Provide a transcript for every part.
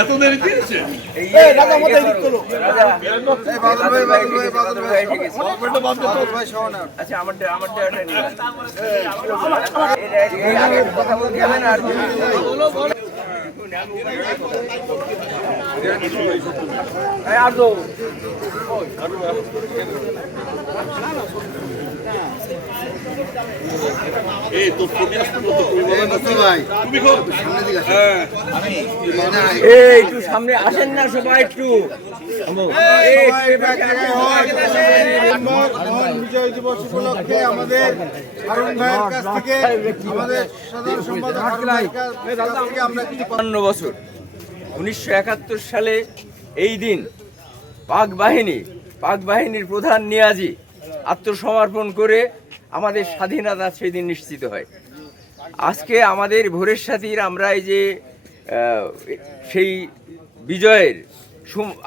এত দেরি দিয়েছে আচ্ছা আমার কথা বলতে হবে না আর এই তো একটু সামনে আসেন না সবাই একটু বিজয় দিবস উপলক্ষে আমাদের হারুন ভাইয়ের কাছ থেকে আমাদের সাধারণ সম্পাদক আমরা ৫৫ বছর ১৯৭১ সালে এই দিন পাক বাহিনীর প্রধান নিয়াজি আত্মসমর্পণ করে আমাদের স্বাধীনতা সেই দিন নিশ্চিত হয়। আজকে আমাদের ভোরের সাথীর আমরা এই যে সেই বিজয়ের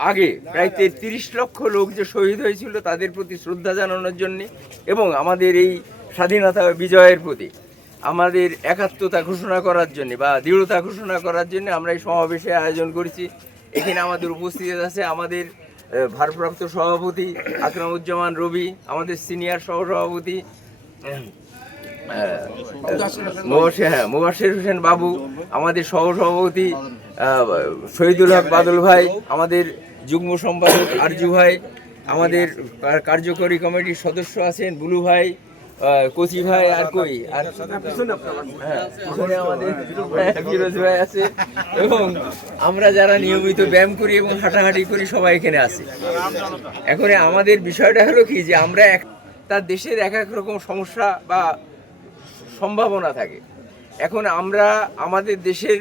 আগে প্রায় ৩৩ লক্ষ লোক যে শহীদ হয়েছিল তাদের প্রতি শ্রদ্ধা জানানোর জন্যে এবং আমাদের এই স্বাধীনতা বিজয়ের প্রতি আমাদের একাত্মতা ঘোষণা করার জন্য বা দৃঢ়তা ঘোষণা করার জন্য আমরা এই সমাবেশে আয়োজন করেছি। এখানে আমাদের উপস্থিত আছে আমাদের ভারপ্রাপ্ত সভাপতি আকরামুজ্জামান রবি, আমাদের সিনিয়র সহসভাপতি মোবাশ্বের হোসেন বাবু, আমাদের সহসভাপতি শহীদুল হক বাদল ভাই, আমাদের যুগ্ম সম্পাদক আরজু ভাই, আমাদের কার্যকরী কমিটির সদস্য আছেন বুলু ভাই, কচি ভাই, আর কই আর আমাদের ফিরোজ ভাই আছে এবং আমরা যারা নিয়মিত ব্যায়াম করি এবং হাঁটাহাঁটি করি সবাই এখানে আছি। এখন আমাদের বিষয়টা হলো কি যে আমরা তার দেশের এক এক রকম সমস্যা বা সম্ভাবনা থাকে। এখন আমরা আমাদের দেশের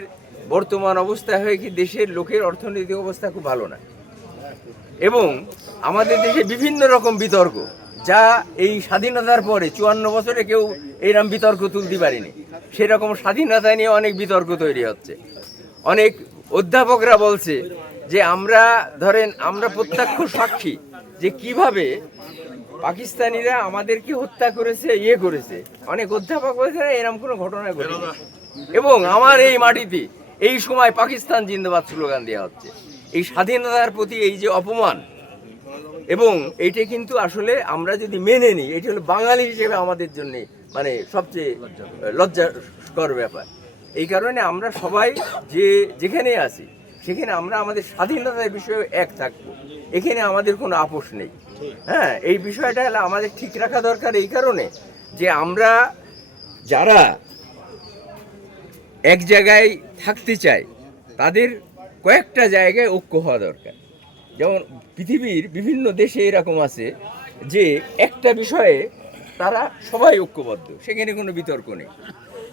বর্তমান অবস্থা হয়ে কি দেশের লোকের অর্থনৈতিক অবস্থা খুব ভালো না এবং আমাদের দেশে বিভিন্ন রকম বিতর্ক যা এই স্বাধীনতার পরে ৫৪ বছরে কেউ এইরকম বিতর্ক তুলতে পারেনি। সেরকম স্বাধীনতা নিয়ে অনেক বিতর্ক তৈরি হচ্ছে। অনেক অধ্যাপকরা বলছে যে আমরা প্রত্যক্ষ সাক্ষী যে কিভাবে পাকিস্তানিরা আমাদেরকে হত্যা করেছে করেছে। অনেক অধ্যাপক বলছে এরকম কোনো ঘটনা ঘটেনি এবং আমার এই মাটিতে এই সময় পাকিস্তান জিন্দাবাদ স্লোগান দেওয়া হচ্ছে। এই স্বাধীনতার প্রতি এই যে অপমান এবং এইটা কিন্তু আসলে আমরা যদি মেনে নিই এটি হলো বাঙালি হিসেবে আমাদের জন্য মানে সবচেয়ে লজ্জাকর ব্যাপার। এই কারণে আমরা সবাই যেখানে আছি সেখানে আমরা আমাদের স্বাধীনতার বিষয়ে এক থাকবো, এখানে আমাদের কোনো আপোষ নেই। হ্যাঁ, এই বিষয়টা হলো আমাদের ঠিক রাখা দরকার এই কারণে যে আমরা যারা এক জায়গায় থাকতে চাই তাদের কয়েকটা জায়গায় ঐক্য হওয়া দরকার। যেমন পৃথিবীর বিভিন্ন দেশে এরকম আছে যে একটা বিষয়ে তারা সবাই ঐক্যবদ্ধ, সেখানে কোনো বিতর্ক নেই।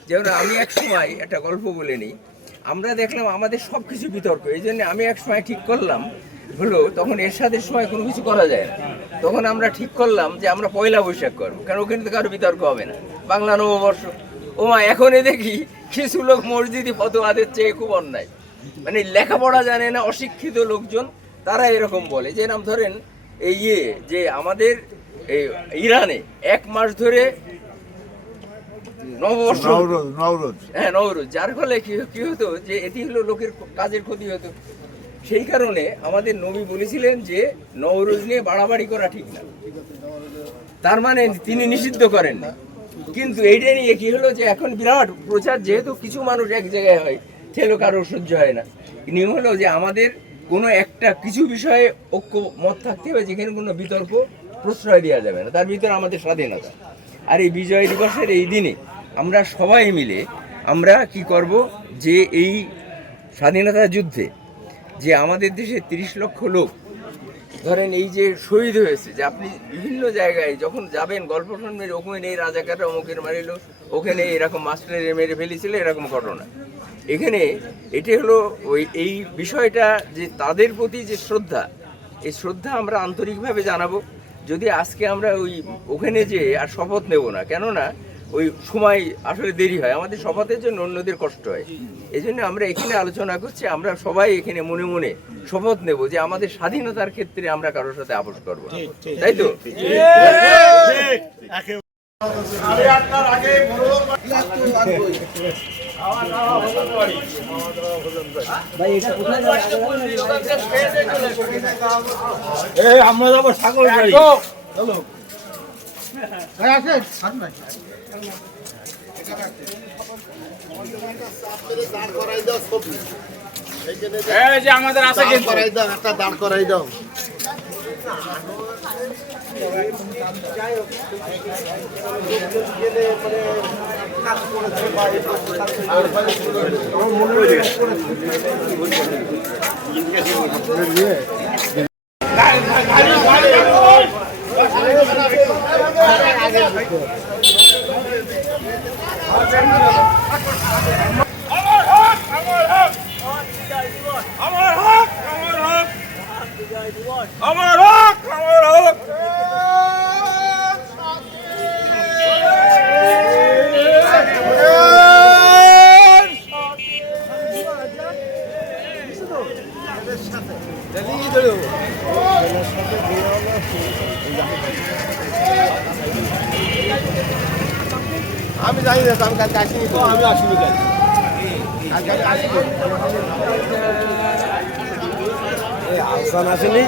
যেমন আমি এক সময় একটা গল্প বলে নিই, আমরা দেখলাম আমাদের সব কিছু বিতর্ক, এই জন্য আমি এক সময় ঠিক করলাম হলো তখন এরশাদের সময় কোনো কিছু করা যায় না, তখন আমরা ঠিক করলাম যে আমরা পয়লা বৈশাখ করবো, কারণ ওখানে তো কারো বিতর্ক হবে না, বাংলা নববর্ষ। ওমা এখনই দেখি কিছু লোক মসজিদে ফতোয়াদের চেয়ে খুব অন্যায়, মানে লেখাপড়া জানে না অশিক্ষিত লোকজন তারা এরকম বলে। যে নাম ধরেন এই যে আমাদের ইরানে ১ মাস ধরে নববর্ষ, হ্যাঁ নবরোজ, যার ফলে কি হতো যে এটি হলো লোকের কাজের ক্ষতি হতো। সেই কারণে আমাদের নবী বলেছিলেন যে নবরোজ নিয়ে বাড়াবাড়ি করা ঠিক না, তার মানে তিনি নিষিদ্ধ করেন না। কিন্তু এইটা নিয়ে কি হলো যে এখন বিরাট প্রচার, যেহেতু কিছু মানুষ এক জায়গায় হয় ঠেলো কারো সহ্য হয় না। নিয়ম হলো যে আমাদের কোনো একটা কিছু বিষয়ে ঐক্য মত থাকতে হবে যেখানে কোনো বিতর্ক প্রশ্রয় দেওয়া যাবে না, তার ভিতরে আমাদের স্বাধীনতা। আর এই বিজয় দিবসের এই দিনে আমরা সবাই মিলে আমরা কি করব যে এই স্বাধীনতা যুদ্ধে যে আমাদের দেশে ৩০ লক্ষ লোক ধরেন এই যে শহীদ হয়েছে, যে আপনি বিভিন্ন জায়গায় যখন যাবেন গল্প শুনবেন ওখানে এই রাজাকাররা অমুকের মারিল, ওখানে এরকম মাস্টারে মেরে ফেলেছিল, এরকম ঘটনা। এখানে এটি হলো এই বিষয়টা যে তাদের প্রতি যে শ্রদ্ধা, এই শ্রদ্ধা আমরা আন্তরিকভাবে জানাবো। যদি আজকে আমরা ওখানে যে আর শপথ নেব না, কেননা ওই সময় আসলে দেরি হয়, আমাদের শপথের জন্য অন্যদের কষ্ট হয়। এই জন্য আমরা এখানে আলোচনা করছি, আমরা সবাই এখানে মনে মনে শপথ নেব যে আমাদের স্বাধীনতার ক্ষেত্রে আমরা কারোর সাথে আপোষ করবো না, তাই তো? আমরা যাবো সাগর বাড়ি। চলো ভাই আসেন। এই যে আমাদের আছে কিন্তু একটা দাঁড় করাই দাও। আমার হক আমার হক আমি জানি না, আমি কালকে আসিনি তো। আমি আসিনি কালকে। আসান আসেনি।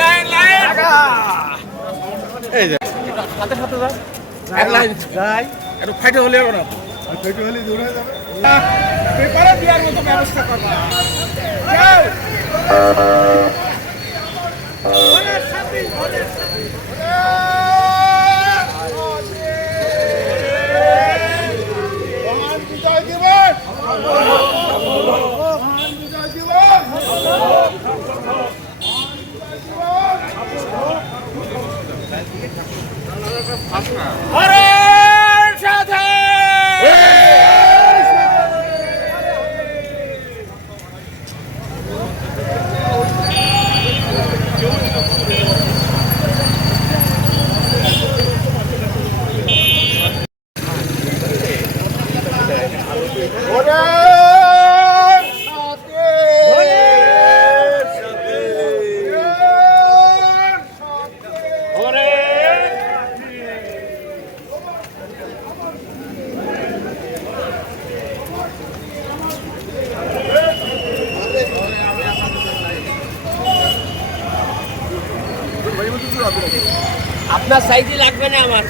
লাইন লাইন সাথে সাথে যাও, এক লাইন যাই, একটু ফাইটে হলে হবে না। পেপারে দেওয়ার মতো ব্যবস্থা করবা আপনার সাইজে লাগবে না আমার।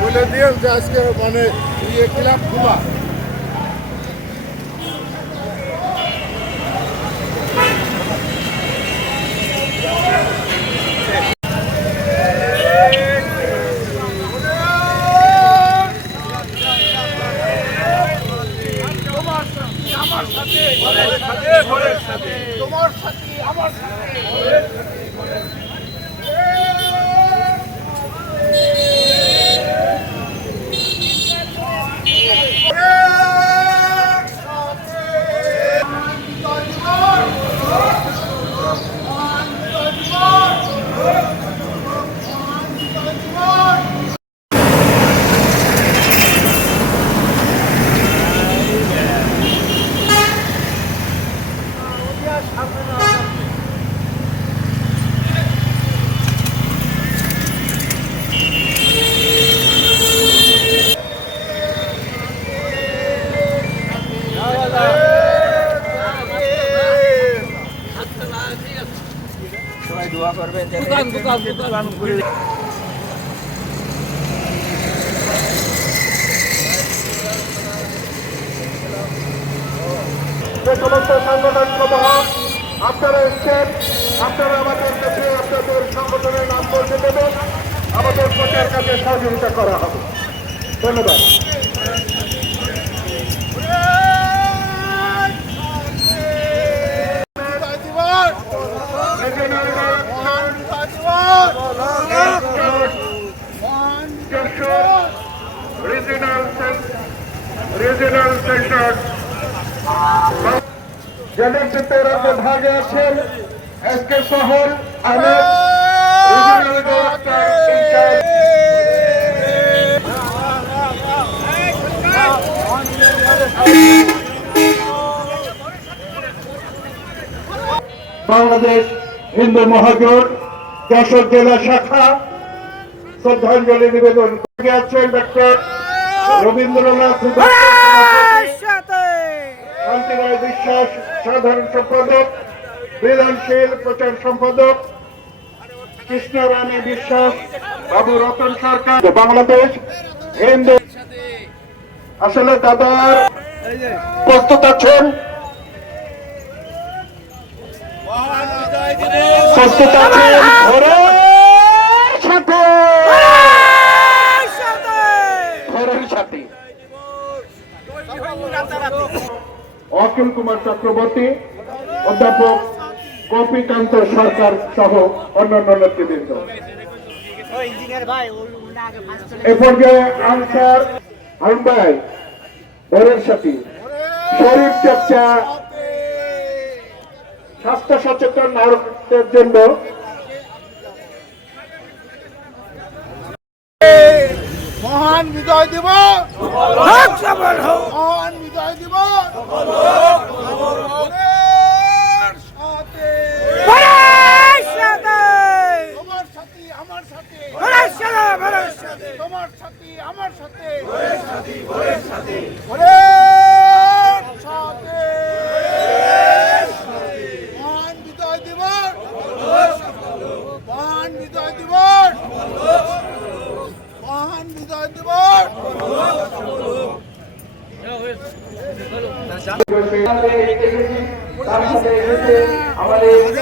বলে দিয়ে যে আজকে মানে ইয়ে ক্লাব খোলা। তোমার সাথে আমার সাথে দোয়া করবেন যে যে সমস্ত সংগঠন সমূহ আপনারা এসছেন, আপনারা আমাদের কাছে আপনাদের সংগঠনের নাম বলতে দেবেন, আমাদের প্রচার কাজে সহযোগিতা করা হবে। ধন্যবাদ। রিজিনাল সেন্টার জনপ্রিয়তার ভাগে আছেন SK Shahar Ahmed, regional director in charge. Bangladesh Hindu Mahajot Jessore জেলা শাখা শ্রদ্ধাঞ্জলি নিবেদন করে আছেন ডক্টর রবীন্দ্রনাথ শান্তিরায় বিশ্বাস, সাধারণ সম্পাদক, বিধানশীল প্রচার সম্পাদক কৃষ্ণরানী বিশ্বাস, বাবু রতন সরকার, বাংলাদেশ হিন্দু। আসলে দাদার প্রস্তুত আছেন, প্রস্তুত আছেন ঘরের সাথে অখিল কুমার চক্রবর্তী, অধ্যাপক গোপীকান্ত সরকার সহ অন্যান্য নেতৃবৃন্দ। এ পর্যায়ে আনসার হারুন ঘরের সাথে শরীর চর্চা, স্বাস্থ্য সচেতন নাগরিকদের জন্য মহান বিজয় দিবস, মহান বিজয় দিবস। তোমার সাথে আমার সাথে, তোমার সাথে আমার সাথে, মহান বিজয় দিবস, মহান বিজয় দিবস, মহান বিজয় দিবস। আমাদের